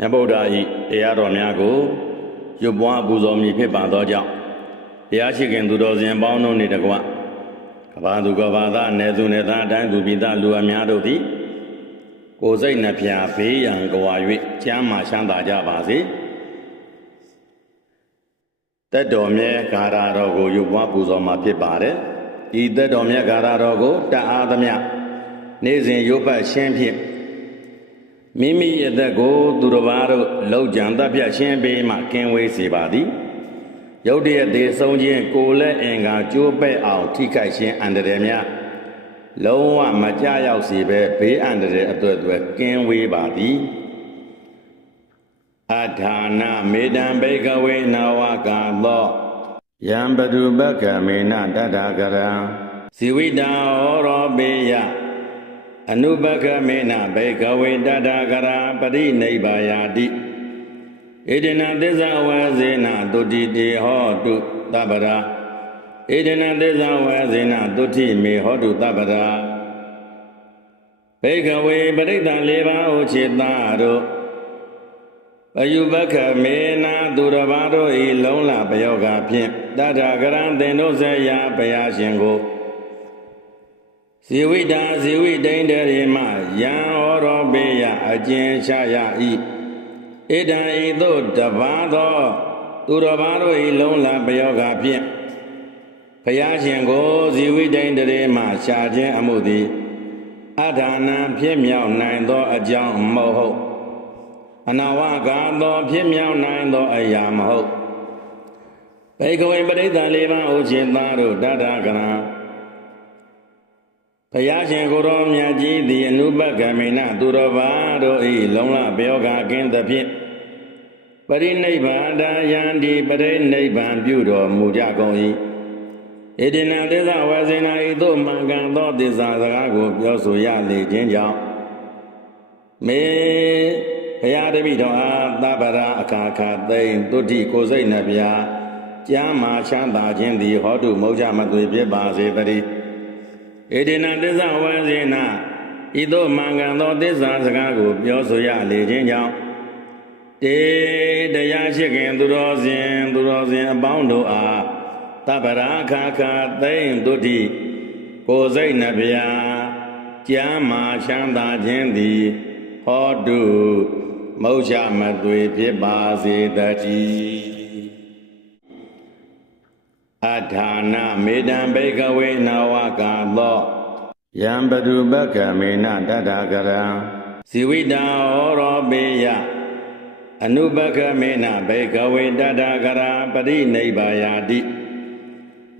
မြတ်ဗုဒ္ဓ၏တရားတော်များကိုရွတ်ပွားပူဇော်မည်ဖြစ်ပါသောကြောင့်ဘုရားရှိခင်သူတော်စင်ပေါင်းတို့နှင့်တကွကဘာသူကဘာသာနယ်သူနယ်သားအတိုင်းသူပြည်သားလူအများတို့သည်ကိုယ်စိတ်နှဖျားဘေးရန်ကွာ၍ကျမ်းမာချမ်းသာကြပါစေတက်တော်မြဲဂါရတော်ကိုရွတ်ပွားပူဇော်မှာဖြစ်ပါတယ်ဤတက်တော်မြဲဂါရတော်ကိုတတ်အားသမျှနေ့စဉ်ရုပ်ပတ်ရှင်းဖြင့် မိမိအသက်ကို သူတစ်ပါးတို့လောက်ကြံတတ်ပြတ်ရှင်းပေးမှကင်းဝေးစေပါသည်ရုတ်တရက်သေးဆုံးခြင်းကိုယ်လက်အင်္ဂါကျိုးပဲ့အောင် ထိခိုက်ခြင်းအန္တရာယ်များလုံးဝမကြရောက်စေဘဲဘေးအန္တရာယ်အသွက်သွက်ကင်းဝေးပါသည်အထာနာမေတံဘေကဝေနာဝကာသောယံပတုပက္ခမေနတတ္ထာကရံဇီဝိတာဩရောပေယ အနုပကမေနဘေကဝေတတကရာပရိနိဗ္ဗာယာတိဣဒနာသစ္စာဝေဇေနတုတိတေဟောတုတပ္ပရာဣဒနာသစ္စာဝေဇေနတုတိမေဟောတုတပ္ပရာဘေကဝေပရိဒံ၄ပါးဥจิตာတို့ပယုပကမေနာသူတစ်ပါးတို့ဤလုံးလပယောဂဖြင့်တတကရံသင်တို့ဆက်ရာဘုရားရှင်ကို ဇီဝိတာဇီဝိတိန်တရေမယံဩရောပေယအကျဉ်ချရ၏ဣဒံဤသို့တပါသောသူတော်ဘာတို့၏လုံးလပယောဂဖြင့်ဘုရားရှင်ကိုဇီဝိတိန်တရေမရှာခြင်းအမှုသည်အထာဏံဖြစ်မြောက်နိုင်သောအကြောင်းမဟုတ်အနာဝကာသောဖြစ်မြောက်နိုင်သောအရာမဟုတ်ဘေကဝေပရိသတ်လေးပါးဥจิตသားတို့တတကရံ ဘုရားရှင်ကိုရောမြတ်ကြီးသည်အနုပကမေနသူတော်ဘာတို့ဤလုံလပြောဂကင်းသဖြင့်ပရိနိဗ္ဗာဒာယန္တိပရိနိဗ္ဗာန်ပြုတော်မူကြကုန်၏ဣတိနသစ္စာဝဇေနာဤသို့မှန်ကန်သောသစ္စာစကားကို ပြောဆိုရလေခြင်းကြောင့်မေဘုရားတပည့်တော်အားသဗ္ဗရာအခါခါသိမ့်တုတိကိုစိတ်နှပြကျမ်းမာချမ်းသာခြင်းသည်ဟောတုမௌချမသွေဖြစ်ပါစေတည်း ဣဒိနသစ္စာဝဇေနဤသို့မှန်ကန်သောသစ္စာစကားကိုပြောဆိုရလေခြင်းကြောင့်တေတရားရှိခင်သူတော်စဉ်သူတော်စဉ်အပေါင်းတို့အားတပ္ပရာခါခါသိမ့်တုတိကိုယ်စိတ်နှပြကျမ်းမာချမ်းသာခြင်းသည်ဟောတုမௌချမသွေဖြစ်ပါစေတည်း အထာနာမေတံဘေကဝေနာဝကာသောယံပတုပက္ခမေနတတကရံဇီဝိတာဩရောပေယအနုပက္ခမေနဘေကဝေတတကရာပရိနိဗ္ဗာယာတိ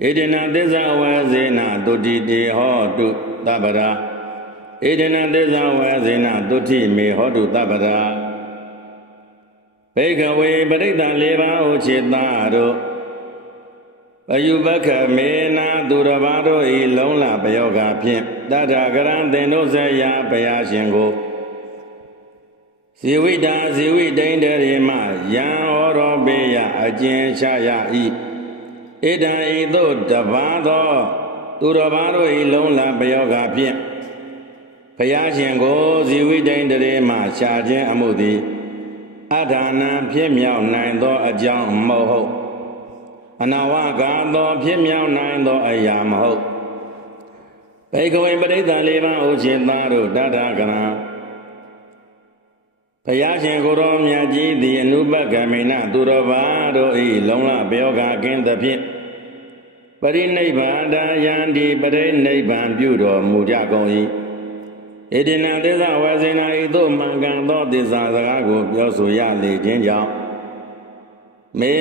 ဣဒနာသစ္စာဝေဇေနတုတိတေဟောတုတပ္ပရာဣဒနာသစ္စာဝေဇေနတုတိမေဟောတုတပ္ပရာဘေကဝေပရိဒံ၄ပါးဥจิตာတို့ အယုဘခမေနာသူတစ်ပါးတို့ဤလုံးလပယောဂဖြင့်တတကရံသင်တို့ဆက်ရာဘုရားရှင်ကိုဇီဝိတာဇီဝိတိန်တရေမယံဩရောပေယအကျဉ်ချရ၏ဣဒံဤသို့တပါးသော သူတစ်ပါးတို့ဤလုံးလပယောဂဖြင့်ဘုရားရှင်ကိုဇီဝိတိန်တရေမရှာခြင်းအမှုသည်အထာဏံဖြစ်မြောက်နိုင်သောအကြောင်းမဟုတ် အနာဝကာသောဖြစ်မြောက်နိုင်သောအရာမဟုတ်ဘေကဝေပရိသတ်လေးပါးဥจิตသားတို့တတကရံဘုရားရှင်ကိုရောမြတ်ကြီးသည်အနုပကမေနသူတော်ဘာတို့ဤလုံလပြောဂကင်းသဖြင့်ပရိနိဗ္ဗာန်ယန္တိပရိနိဗ္ဗာန်ပြုတော်မူကြကုန်၏ဣတိနသစ္စာဝဇေနာဤသို့မှန်ကန်သောသစ္စာစကားကိုပြောဆိုရလေခြင်းကြောင့်မေ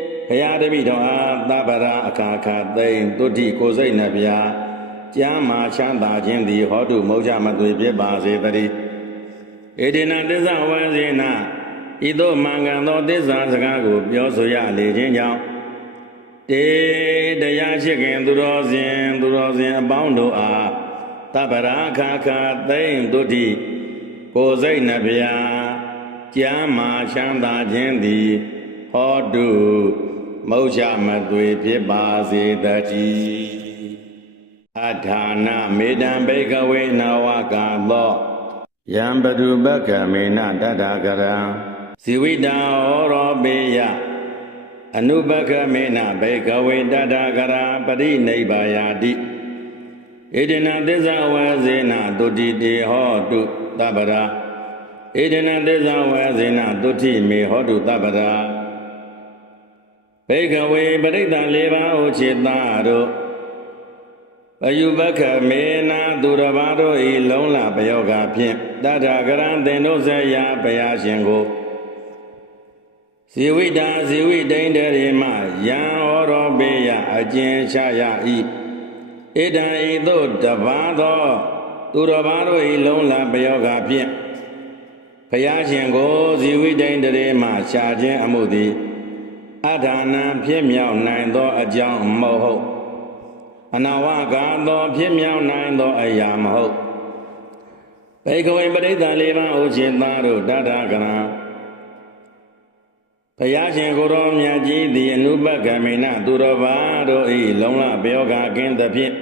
ဘု ရားတပည့်တော်အားသဗ္ဗရာအခါခါသိမ့်တုတိကိုစိတ်နှပြကျမ်းမာချမ်းသာခြင်းသည်ဟောတုမௌချမသွေဖြစ်ပါစေတည်းဣဒိနသစ္စာဝေဇေနဤသို့မှန်ကန်သောသစ္စာစကားကိုပြောဆိုရလေခြင်းကြောင့်တေတရားရှိခင်သူတော်စဉ်သူတော်စဉ်အပေါင်းတို့အားသဗ္ဗရာအခါခါသိမ့်တုတိကိုစိတ်နှပြကျမ်းမာချမ်းသာခြင်းသည်ဟောတု မௌချမသွေဖြစ်ပါစေတည်းအထာနာမေတံဘေကဝေနာဝကာသောယံပတုပကမေနတတ္ထာကရံဇီဝိတံဩရောပေယအနုပကမေနဘေကဝေတတ္ထာကရံပရိနိဗ္ဗာယာတိဣဒနာသစ္စာဝေဇေနတုတိတေဟောတုတပ္ပရာဣဒနာသစ္စာဝေဇေနတုတိမေဟောတုတပ္ပရာ ဘေကဝေပရိသတ်၄ပါးဟုจิตသာတို့အယုဘခမေနာသူတစ်ပါးတို့ဤလုံးလပယောဂဖြင့်တထာဂရံသင်တို့ဇေယဘုရားရှင်ကိုဇီဝိတာဇီဝိတိန်တရေမယံဩရောပေယအကျဉ်ချရ၏ဣဒံဤသို့တပါးသော သူတစ်ပါးတို့ဤလုံးလပယောဂဖြင့်ဘုရားရှင်ကိုဇီဝိတိန်တရေမရှာခြင်းအမှုသည် အထာဏံဖြစ်မြောက်နိုင်သောအကြောင်းမဟုတ်အနာဝကသောဖြစ်မြောက်နိုင်သောအရာမဟုတ်ဘေကဝေပရိသတ်လေးပါးဥရှင်သားတို့တတကရံဘုရားရှင်ကိုယ်တော်မြတ်ကြီးသည်အနုပကမေနသူတော်ဘာတို့ဤလုံလပယောဂကင်းသဖြင့်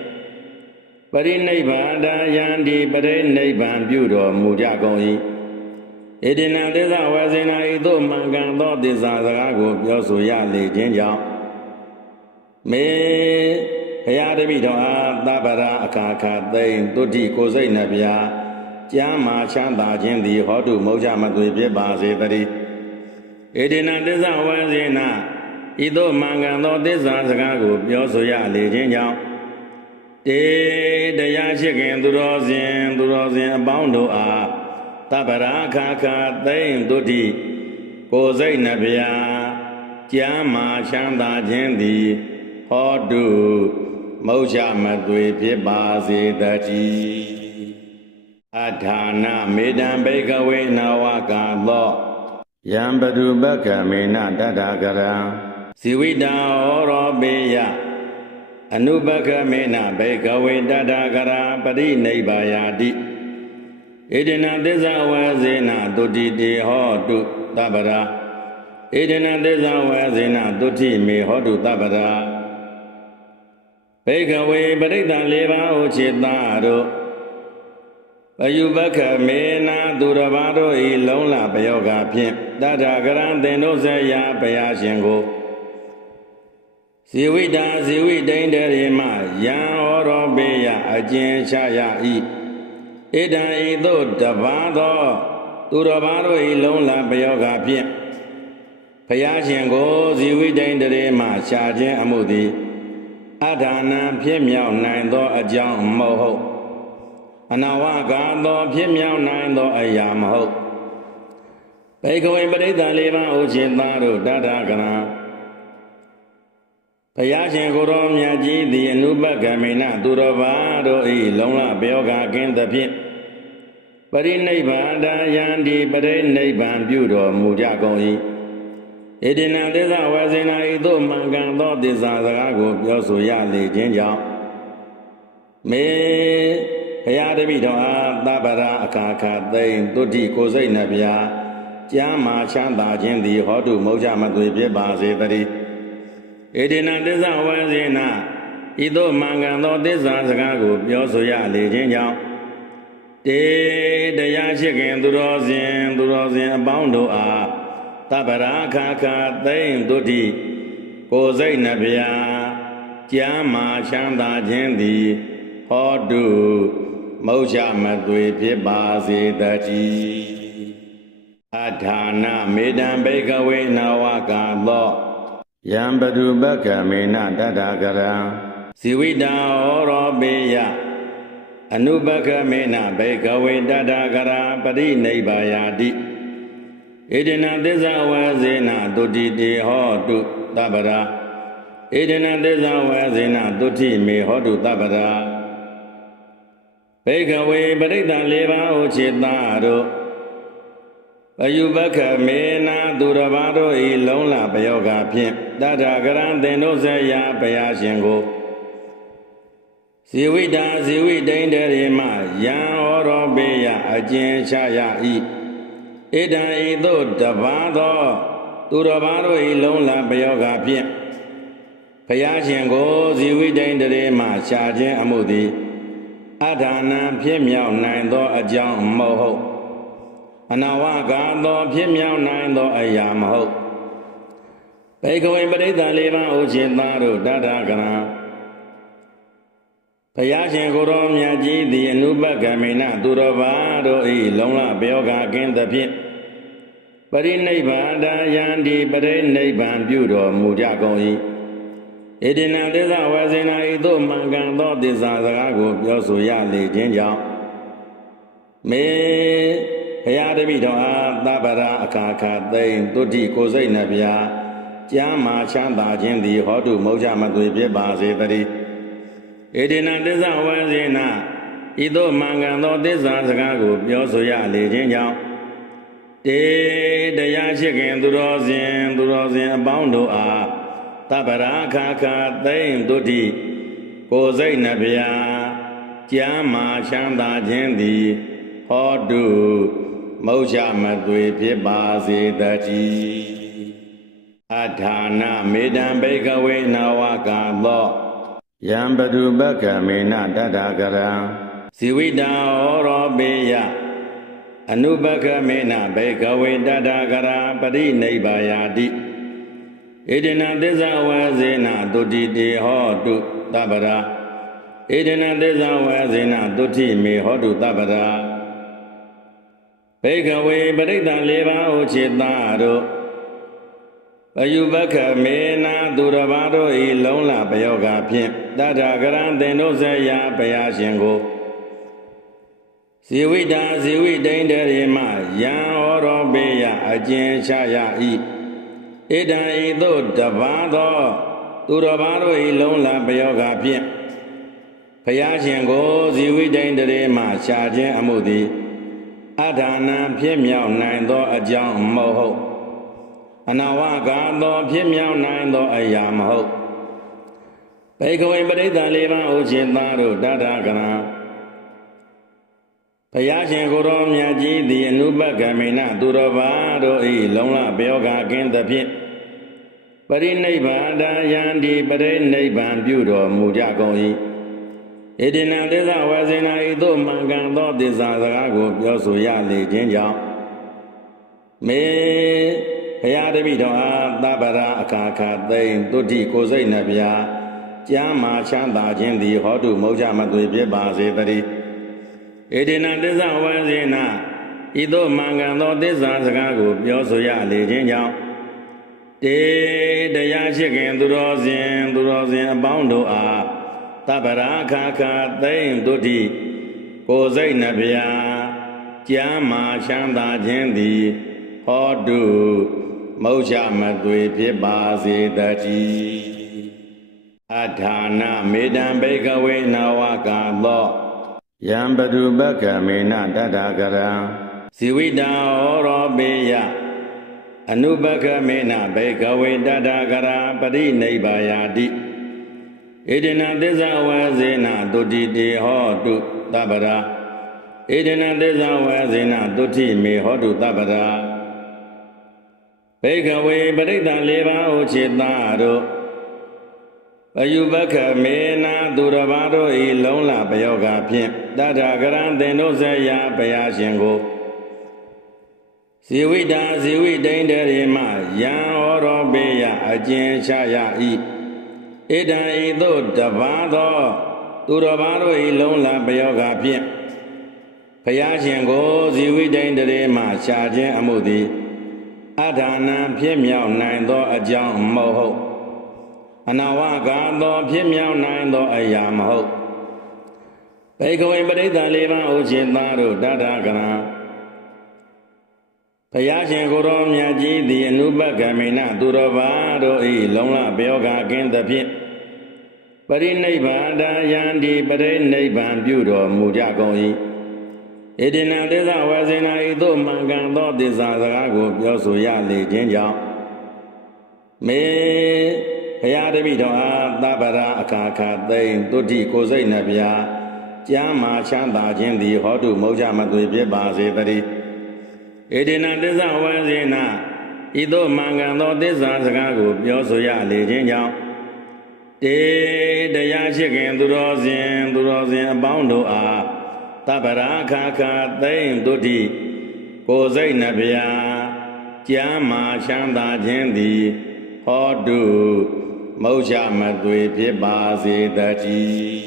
ပရိနိဗ္ဗာဒာယန္တိပရိနိဗ္ဗာန်ပြုတော်မူကြကုန်၏ ဣတိနသစ္စာဝေဇေနာဤသို့မှန်ကန်သောသစ္စာစကားကို ပြောဆိုရလေခြင်းကြောင့်မေဘုရားတပည့်တော်အားသဗ္ဗရာအခါခါသိမ့်တုတိကိုစိတ်နှပြကျမ်းမာချမ်းသာခြင်းသည် ဟောတုမௌကြမသွေဖြစ်ပါစေတည်းဣတိနသစ္စာဝေဇေနာဤသို့မှန်ကန်သောသစ္စာစကားကို ပြောဆိုရလေခြင်းကြောင့်တေတရားရှိခင်သူတော်စဉ်သူတော်စဉ်အပေါင်းတို့အား တပ္ပရာခါခါသိမ့်တုတိကိုယ်စိတ်နှပြကျမ်းမာချမ်းသာခြင်းသည်ဟောတုမௌချမသွေဖြစ်ပါစေတည်းအထာနာမေတံဘေကဝေနဝကာသောယံပတုပကမေနတတ္ထာကရံဇီဝိတံဩရောပေယအနုပကမေနဘေကဝေတတ္ထာကရံပရိနိဗ္ဗာယာတိ ဣဒနာသစ္စာဝေဇေနတုတိတေဟောတုတပ္ပရာဣဒနာသစ္စာဝေဇေနတုတိမေဟောတုတပ္ပရာဘေကဝေပရိသတ်၄ပါးဟုจิตသာတို့အယုဘခမေနာသူတစ်ပါးတို့ဤလုံးလပယောဂဖြင့်တထာဂရံသင်တို့ဇေယဘုရားရှင်ကိုဇီဝိတာဇီဝိတိန်တရေမယံဩရောပေယအကျဉ်ချရ၏ ဣဒံဤသို့တပါးသော သူတော်ဘာတို့ဤလုံးလပယောဂဖြင့်ဘုရားရှင်ကိုဇီဝိတိန်တရေမှရှာခြင်းအမှုသည်အထာဏံဖြစ်မြောက်နိုင်သောအကြောင်းမဟုတ်အနာဝကသောဖြစ်မြောက်နိုင်သောအရာမဟုတ်ဘေကဝေပရိသတ်လေးပါးဥရှင်သားတို့တတကရံ ဘုရားရှင်ကိုယ်တော်မြတ်ကြီးသည်အနုပကမေနသူတော်ဘာတို့ဤလုံလပယောဂကင်းသဖြင့်ပရိနိဗ္ဗာဒာယန္တိပရိနိဗ္ဗာန်ပြုတော်မူကြကုန်၏ဣတိနသစ္စာဝေဇေနာဤသို့မှန်ကန်သောသစ္စာစကားကို ပြောဆိုရလေခြင်းကြောင့်မေဘုရားတပည့်တော်အားသဗ္ဗရာအခါခါသိမ့်တုတိကိုစိတ်နှပြကျမ်းမာချမ်းသာခြင်းသည်ဟောတုမௌကြမသွေဖြစ်ပါစေတည်း ဣတိနသစ္စာဝေဇေနာဤသို့မှန်ကန်သောသစ္စာစကားကိုပြောဆိုရလေခြင်းကြောင့်တေတရားရှိခင်သူတော်စဉ်သူတော်စဉ်အပေါင်းတို့အားတပ္ပရာခါခါသိမ့်တုတိကိုယ်စိတ်နှပြကျမ်းမာချမ်းသာခြင်းသည်ဟောတုမௌချမသွေဖြစ်ပါစေတည်းအထာနာမေတံဘေကဝေနဝကာသော ယံပတုပကမေနတတ္ထာကရံဇီဝိတံဩရောပေယအနုပကမေနဘေကဝေတတ္ထာကရံပရိနိဗ္ဗာယာတိဣဒနာသစ္စာဝေဇေနတုတိတေဟောတုတပ္ပရာဣဒနာသစ္စာဝေဇေနတုတိမေဟောတုတပ္ပရာဘေကဝေပရိသတ်၄ပါးဟုจิตသာတို့ အယုဘခမေနာသူတစ်ပါးတို့ဤလုံးလပယောဂဖြင့်တထာဂရံသင်တို့ဇေယဘုရားရှင်ကိုဇီဝိတာဇီဝိတိန်တရေမယံဩရောပေယအကျဉ်ချရ၏ဣဒံဤသို့တပါးသော သူတော်ဘာတို့ဤလုံးလပယောဂဖြင့်ဘုရားရှင်ကိုဇီဝိတိန်တရေမှရှာခြင်းအမှုသည်အထာဏံဖြစ်မြောက်နိုင်သောအကြောင်းမဟုတ် အနာဝကာသောဖြစ်မြောက်နိုင်သောအရာမဟုတ်ဘေကဝေပရိသတ်လေးပါးဥခြင်းသားတို့တတကရံဘုရားရှင်ကိုရောမြတ်ကြီးသည်အနုပကမေနသူတော်ဘာတို့ဤလုံလပယောဂကင်းသဖြင့်ပရိနိဗ္ဗာန်ယံဒီပရိနိဗ္ဗာန်ပြုတော်မူကြကုန်၏ဣတိနသစ္စာဝဇေနာဤသို့မှန်ကန်သောသစ္စာစကားကိုပြောဆိုရလေခြင်းကြောင့်မေ ဘုရားတပည့်တော်အားသဗ္ဗရာအခါခါသိမ့်တုတိကိုစိတ်နှပြကျမ်းမာချမ်းသာခြင်းသည်ဟောတုမௌချမသွေဖြစ်ပါစေတည်းဣတိနသစ္စာဝဇေနာဤသို့မှန်ကန်သောသစ္စာစကားကိုပြောဆိုရလေခြင်းကြောင့်တေတရားရှိခင်သူတော်စဉ်သူတော်စဉ်အပေါင်းတို့အားတပ္ပရာခါခါသိမ့်တုတိကိုစိတ်နှပြကျမ်းမာချမ်းသာခြင်းသည်ဟောတု မௌချမသွေဖြစ်ပါစေတည်းအထာနာမေတံဘေကဝေနဝကာသောယံပတုပက္ခမေနတတ္ထာကရံဇီဝိတံဩရောပေယအနုပက္ခမေနဘေကဝေတတ္ထာကရာပရိနိဗ္ဗာယာတိဣဒနာသစ္စာဝဇေနတုတိတေဟောတုတပ္ပရာဣဒနာသစ္စာဝဇေနတုတိမေဟောတုတပ္ပရာ ဘေကဝေပရိသတ်၄ပါးဟုခြေသားတို့ပယုပက္ခမေနာသူတော်ဘာတို့ဤလုံးလာပယောဂဖြင့်တထာဂရံသင်တို့ဆက်ရာဘုရားရှင်ကိုဇီဝိတာဇီဝိတိန်တရေမယံဩရောပေယအကျဉ်ချရ၏ဣဒံဤသို့တပါသောသူတော်ဘာတို့ဤလုံးလာပယောဂဖြင့်ဘုရားရှင်ကိုဇီဝိတိန်တရေမရှာခြင်းအမှုသည် အထာဏံဖြစ်မြောက်နိုင်သောအကြောင်းမဟုတ်အနာဝကာသောဖြစ်မြောက်နိုင်သောအရာမဟုတ်ဘေကဝေပရိသတ်လေးပါးဥခြင်းသားတို့တတကရံဘုရားရှင်ကိုရောမြတ်ကြီးသည်အနုပကမေနသူတော်ဘာတို့ဤလုံလပယောဂကင်းသဖြင့်ပရိနိဗ္ဗာန်ယံဒီပရိနိဗ္ဗာန်ပြုတော်မူကြကုန်၏ ဣတိနသစ္စာဝဇေနာဤသို့မှန်ကန်သောသစ္စာစကားကို ပြောဆိုရလေခြင်းကြောင့်မေဘုရားတပည့်တော်အားသဗ္ဗရာအခါခါသိမ့်တုတိကိုစိတ်နှပြကျမ်းမာချမ်းသာခြင်းသည် ဟောတုမௌချမသွေဖြစ်ပါစေတည်းဣတိနသစ္စာဝဇေနာဤသို့မှန်ကန်သောသစ္စာစကားကို ပြောဆိုရလေခြင်းကြောင့်တေတရားရှိခင်သူတော်စဉ်သူတော်စဉ်အပေါင်းတို့အား တပ္ပရာခါခါသိမ့်တုတိကိုစိတ်နှပြကျမ်းမာချမ်းသာခြင်းသည်ဟောတုမௌချမသွေဖြစ်ပါစေတည်းအထာနာမေတံဘေကဝေနဝကာသောယံပတုပက္ခမေနတတ္ထာကရံဇီဝိတံဩရောပေယအနုပက္ခမေနဘေကဝေတတ္ထာကရာပရိနိဗ္ဗာယာတိ ဣဒနာသစ္စာဝဇေနတုတိတေဟောတုတပ္ပရာဣဒနာသစ္စာဝဇေနတုတိမေဟောတုတပ္ပရာဘေကဝေပရိသတ်၄ပါးဟုခြေသားတို့ပယုပက္ခမေနာသူတော်ဘာတို့ဤလုံးလာပယောဂဖြင့်တထာဂရံသင်တို့ဆက်ရာဘုရားရှင်ကိုဇီဝိတာဇီဝိတိန်တရေမယံဩရောပေယအကျဉ်ချရ၏ ဣဒံဤသို့တပါသောသူတော်ဘာတို့ဤလုံးလာပယောဂဖြင့်ဘုရားရှင်ကိုဇီဝိတိန်တရေမရှာခြင်းအမှုသည်အထာဏံဖြစ်မြောက်နိုင်သောအကြောင်းမဟုတ်အနာဝကာသောဖြစ်မြောက်နိုင်သောအရာမဟုတ်ဘေကဝေပရိသတ်လေးပါးဥခြင်းသားတို့တတကရံဘုရားရှင်ကိုရောမြတ်ကြီးသည်အနုပကမေနသူတော်ဘာတို့ဤလုံလပယောဂကင်းသဖြင့်ပ ရိနိဗ္ဗာန်ယံဒီပရိနိဗ္ဗာန်ပြုတော်မူကြကုန်၏ဣတိနသစ္စာဝဇေနာဤသို့မှန်ကန်သောသစ္စာစကားကို ပြောဆိုရလေခြင်းကြောင့်မေဘုရားတပည့်တော်အားသဗ္ဗရာအခါခါသိမ့်တုတိကိုစိတ်နှပြကျမ်းမာချမ်းသာခြင်းသည် ဟောတုမௌချမသွေဖြစ်ပါစေတည်းဣတိနသစ္စာဝဇေနာဤသို့မှန်ကန်သောသစ္စာစကားကို ပြောဆိုရလေခြင်းကြောင့် တေတရားရှိခင်သူတော်စဉ်သူတော်စဉ်အပေါင်းတို့အားတပ္ပရာခါခါသိမ့်တုတိကိုယ်စိတ်နှပြကျမ်းမာချမ်းသာခြင်းသည်ဟောတုမௌချမသွေဖြစ်ပါစေတည်း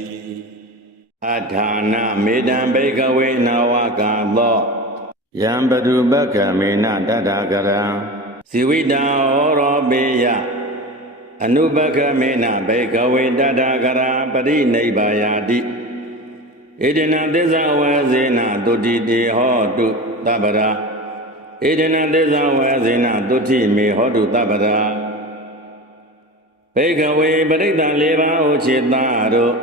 အထာဏမေတံဘိကဝေနဝကာသောယံပတုပက္ခမေနတတ္ထာကရံဇီဝိတံဩရောပေယ အနုပက္ခမေနဘေကဝေတတ္ထာကရာပရိနိဗ္ဗာယာတိဣဒနာသစ္စာဝေဇေနတုတိတေဟောတုတပ္ပရာဣဒနာသစ္စာဝေဇေနတုတိမေဟောတုတပ္ပရာဘေကဝေပရိဒံ၄ပါးဟုခြေသာတို့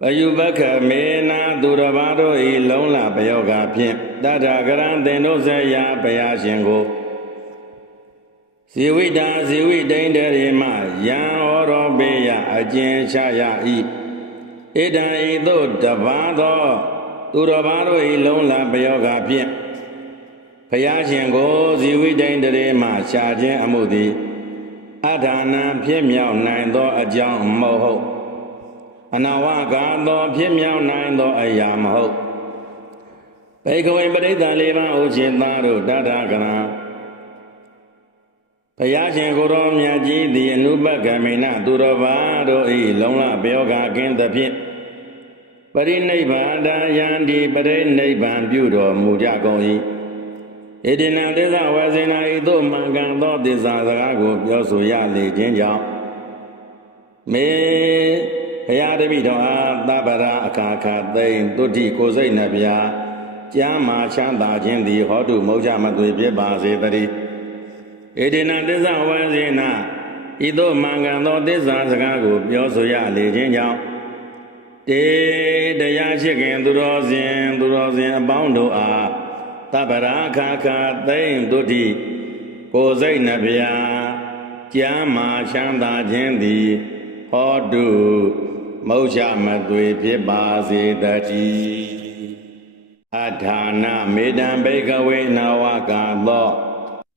ပယုပက္ခမေနာသူတစ်ပါးတို့ဤလုံးလပယောဂဖြင့်တတ္ထာကရံသင်တို့ဆက်ရာဘုရားရှင်ကို ဇီဝိတာဇီဝိတိန်တရေမယံဩရောပေယအကျဉ်ချရ၏ဣဒံဤသို့တပါးသော သူတော်ဘာတို့ဤလုံးလပယောဂဖြင့်ဘုရားရှင်ကိုဇီဝိတိန်တရေမရှာခြင်းအမှုသည်အထာဏံဖြစ်မြောက်နိုင်သောအကြောင်းမဟုတ်အနာဝကာသောဖြစ်မြောက်နိုင်သောအရာမဟုတ်ဘေကဝေပရိသတ်လေးပါးဥချင်းသားတို့တတကနာ ဘုရားရှင်ကိုယ်တော်မြတ်ကြီးသည်အနုပကမေနသူတော်ဘာတို့ဤလုံလပြောကကင်းသဖြင့်ပရိနိဗ္ဗာန်ယံဒီပရိနိဗ္ဗာန်ပြုတော်မူကြကုန်၏ဣတိနသစ္စာဝေဇေနာဤသို့မှန်ကန်သောသစ္စာစကားကို ပြောဆိုရလေခြင်းကြောင့်မေဘုရားတပည့်တော်အားသဗ္ဗရာအခါခါသိမ့်တုတိကိုစိတ်နှပြကျမ်းမာချမ်းသာခြင်းသည်ဟောတုမௌချမသွေဖြစ်ပါစေတည်း ဣတိနသစ္စာဝေဇေနာဤသို့မှန်ကန်သောသစ္စာစကားကို ပြောဆိုရလေခြင်းကြောင့်တေတရားရှိခင် သူတော်စဉ်သူတော်စဉ်အပေါင်းတို့အားတပ္ပရာခါခါသိမ့်တုတိကိုစိတ်နှပြကျမ်းမာချမ်းသာခြင်းသည်ဟောတုမௌချမသွေဖြစ်ပါစေတည်းအထာဏမေတံဘေကဝေနဝကာသော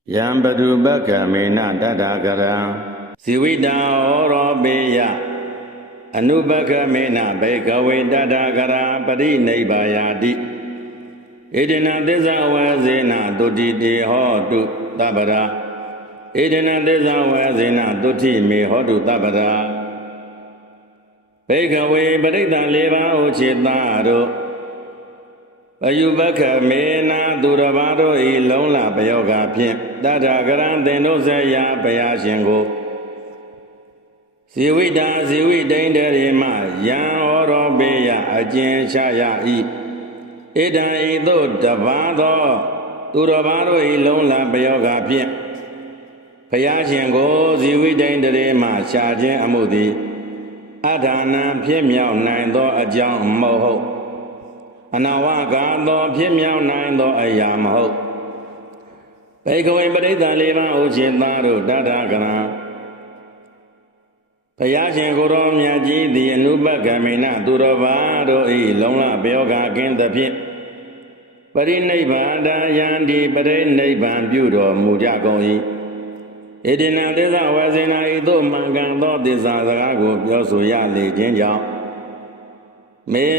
ယံပတုပက္ခမေနတတ္ထာကရံဇီဝိတံဩရောပေယအနုပက္ခမေနဘေကဝေတတ္ထာကရာပရိနိဗ္ဗာယာတိဣဒနာသစ္စာဝေဇေနတုတိတေဟောတုတပ္ပရာဣဒနာသစ္စာဝေဇေနတုတိမေဟောတုတပ္ပရာဘေကဝေပရိဒံ၄ပါးဟုခြေသာတို့ ပယုပက္ခမေနာသူတစ်ပါးတို့ဤလုံးလပယောဂဖြင့်တထာကရံသင်တို့ဆက်ရာဘုရားရှင်ကိုဇီဝိတာဇီဝိတိန်တရေမယံဩရောပေယအကျဉ်ချရ၏ဣဒံဤသို့တပါးသော သူတော်ဘာတို့ဤလုံးလပယောဂဖြင့်ဘုရားရှင်ကိုဇီဝိတိန်တရေမရှာခြင်းအမှုသည်အထာဏံဖြစ်မြောက်နိုင်သောအကြောင်းမဟုတ် အနာဝကာသောဖြစ်မြောက်နိုင်သောအရာမဟုတ်ဘေကဝေပရိသတ်လေးပါးဥချင်းသားတို့တတကရာဘုရားရှင်ကိုယ်တော်မြတ်ကြီးသည်အနုပကမေနသူတော်ဘာတို့ဤလုံလပြောကကင်းသဖြင့်ပရိနိဗ္ဗာန်ယံဒီပရိနိဗ္ဗာန်ပြုတော်မူကြကုန်၏ဣတိနာသစ္စာဝေဇေနာဤသို့မှန်ကန်သောသစ္စာစကားကိုပြောဆိုရလေခြင်းကြောင့်မေ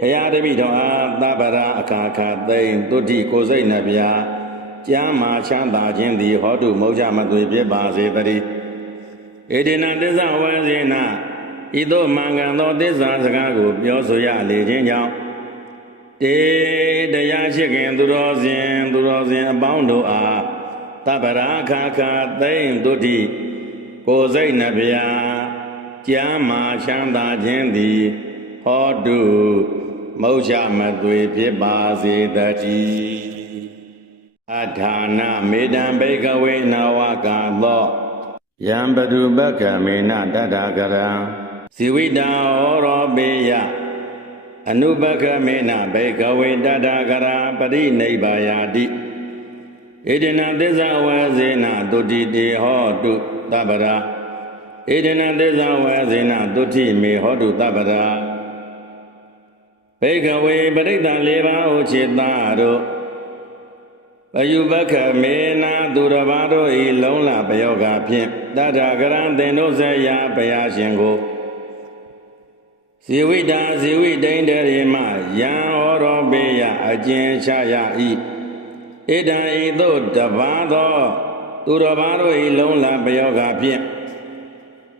ဘုရားတပည့်တော်အားသဗ္ဗရာအခါခါသိမ့်တုတိကိုစိတ်နှပြကျမ်းမာချမ်းသာခြင်းသည်ဟောတုမௌချမသွေဖြစ်ပါစေတည်းဣတိနာသစ္စာဝေဇေနာဤသို့မှန်ကန်သောသစ္စာစကားကိုပြောဆိုရလေခြင်းကြောင့်တေတရားရှိခင်သူတော်စဉ်သူတော်စဉ်အပေါင်းတို့အားတပ္ပရာခါခါသိမ့်တုတိကိုယ်စိတ်နှပြကျမ်းမာချမ်းသာခြင်းသည်ဟောတု မௌချမသွေဖြစ်ပါစေတည်းအထာဏမေတံဘေကဝေနဝကာသောယံပတုပက္ခမေနတတ္ထာကရံဇီဝိတံဩရောပေယအနုပက္ခမေနဘေကဝေတတ္ထာကရာပရိနိဗ္ဗာယာတိဣဒနာသစ္စာဝေဇေနတုတိတေဟောတုတပ္ပရာဣဒနာသစ္စာဝေဇေနတုတိမေဟောတုတပ္ပရာ ဘေကဝေပရိဒံ၄ပါးဟုခြေသာတို့ပယုပက္ခမေနာသူတစ်ပါးတို့ဤလုံးလပယောဂဖြင့်တထာကရံသင်တို့ဆက်ရာဘုရားရှင်ကိုဇဇေဝိတာဇေဝိတိန်တရေမယံဩရောပေယအကျဉ်ချရ၏ဣဒံဤသို့တပါသော သူတော်ဘာတို့၏လုံးလပယောဂဖြင့်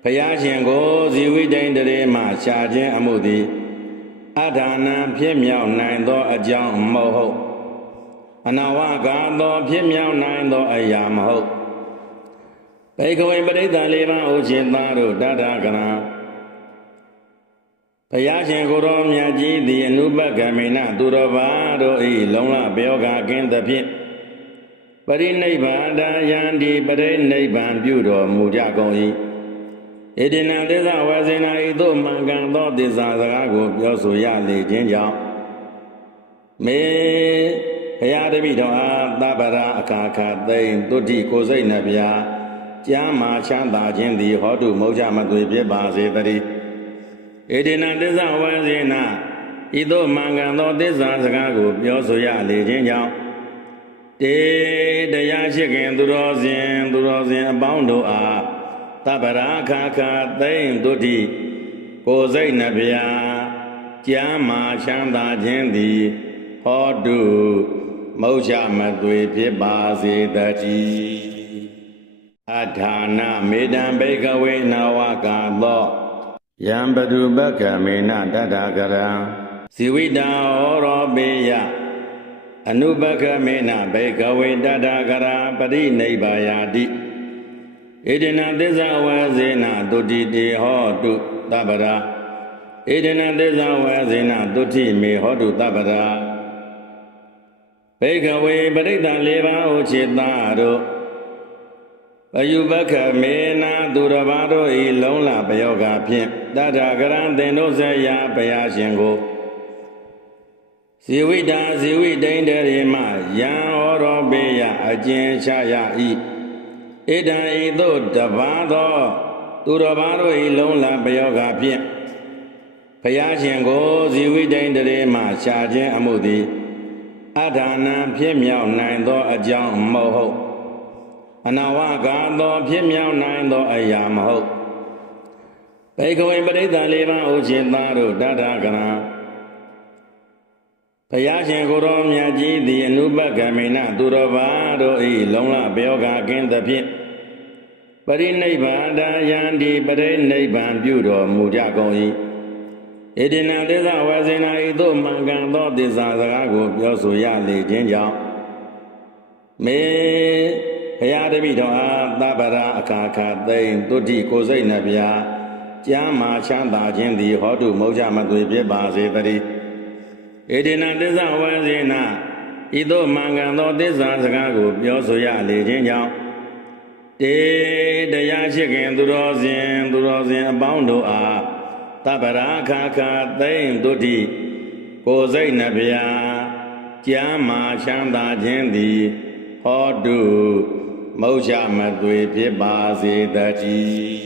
ဘုရားရှင်ကိုဇေဝိတိန်တရေမရှာခြင်းအမှုသည် အထာဏံဖြစ်မြောက်နိုင်သောအကြောင်းမဟုတ်အနဝကသောဖြစ်မြောက်နိုင်သောအရာမဟုတ်ဘေကဝေပရိသတ်လေးပါးဥချင်းသားတို့တတကရံဘုရားရှင်ကိုယ်တော်မြတ်ကြီးသည်အနုပကမေနသူတော်ဘာတို့၏လုံလပြောကကင်းသဖြင့်ပရိနိဗ္ဗာန်ယံဒီပရိနိဗ္ဗာန်ပြုတော်မူကြကုန်၏ ဣတိနံသစ္စာဝေဇနာဤသို့မှန်ကန်သောသစ္စာစကားကို ပြောဆိုရလေခြင်းကြောင့်မေဘုရားတပည့်တော်အားသဗ္ဗရာအခါခါသိမ့်တုတိကိုစိတ်နှပြကျမ်းမာချမ်းသာခြင်းသည် ဟောတုမௌချမသွေဖြစ်ပါစေတည်းဣတိနံသစ္စာဝေဇနာဤသို့မှန်ကန်သောသစ္စာစကားကို ပြောဆိုရလေခြင်းကြောင့်တေတရားရှိခင်သူတော်စင်သူတော်စင်အပေါင်းတို့အား တပ္ပရာခါခါသိမ့်တုတိကိုယ်စိတ်နှပြကျမ်းမာချမ်းသာခြင်းသည်ဟောတုမௌချမသွေဖြစ်ပါစေတည်းအထာဏမေတံဘေကဝေနဝကာသောယံပတုပကမေနတတကရံဇိဝိတံဩရောပေယအနုပကမေနဘေကဝေတတကရာပရိနိဗ္ဗာယာတိ ဣဒိနသစ္စာဝေဇေနတုတိတေဟောတုတပ္ပရာဣဒိနသစ္စာဝေဇေနတုတိမေဟောတုတပ္ပရာဘေကဝေပရိသတ်လေးပါးဥจิตသာတို့အယုဘခမေနာသူတော်ဘာတို့ဤလုံးလပယောဂဖြင့်တထာဂရံသင်တို့ဇယဘုရားရှင်ကိုဇေဝိတာဇေဝိတိန်တရေမယံဩရောပေယအကျဉ်ချရ၏ ဣဒံဤသို့တပါသော သူတော်ဘာတို့ဤလုံးလပယောဂဖြင့်ဘုရားရှင်ကိုဇေဝိတိန်တရေမရှာခြင်းအမှုသည်အထာဏံဖြစ်မြောက်နိုင်သောအကြောင်းမဟုတ်အနဝကသောဖြစ်မြောက်နိုင်သောအရာမဟုတ်ဘေကဝေပရိသတ်လေးပါးဥချင်းသားတို့တတကရံ ဘုရားရှင်ကိုယ်တော်မြတ်ကြီးသည်အနုပကမေနသူတော်ဘာတို့၏လုံလပြောကကင်းသဖြင့်ပရိနိဗ္ဗာန်ယံဒီပရိနိဗ္ဗာန်ပြုတော်မူကြကုန်၏ဣတိနံသစ္စာဝေဇနာဤသို့မှန်ကန်သောသစ္စာစကားကို ပြောဆိုရလေခြင်းကြောင့်မေဘုရားတပည့်တော်အားသဗ္ဗရာအခါခါသိမ့်တုတိကိုစိတ်နှပြကျမ်းမာချမ်းသာခြင်းသည်ဟောတုမௌချမသွေဖြစ်ပါစေတည်း ဣတိနံသစ္စာဝေဇေနဤသို့မှန်ကန်သောသစ္စာစကားကို ပြောဆိုရလေခြင်းကြောင့်တေတရားရှိခင်သူတော်စင်သူတော်စင်အပေါင်းတို့အားတပ္ပရာခါခါသိမ့်တုတိကိုစိတ်နှပြကျမ်းမာချမ်းသာခြင်းသည်ဟောတုမௌချမသွေဖြစ်ပါစေတည်း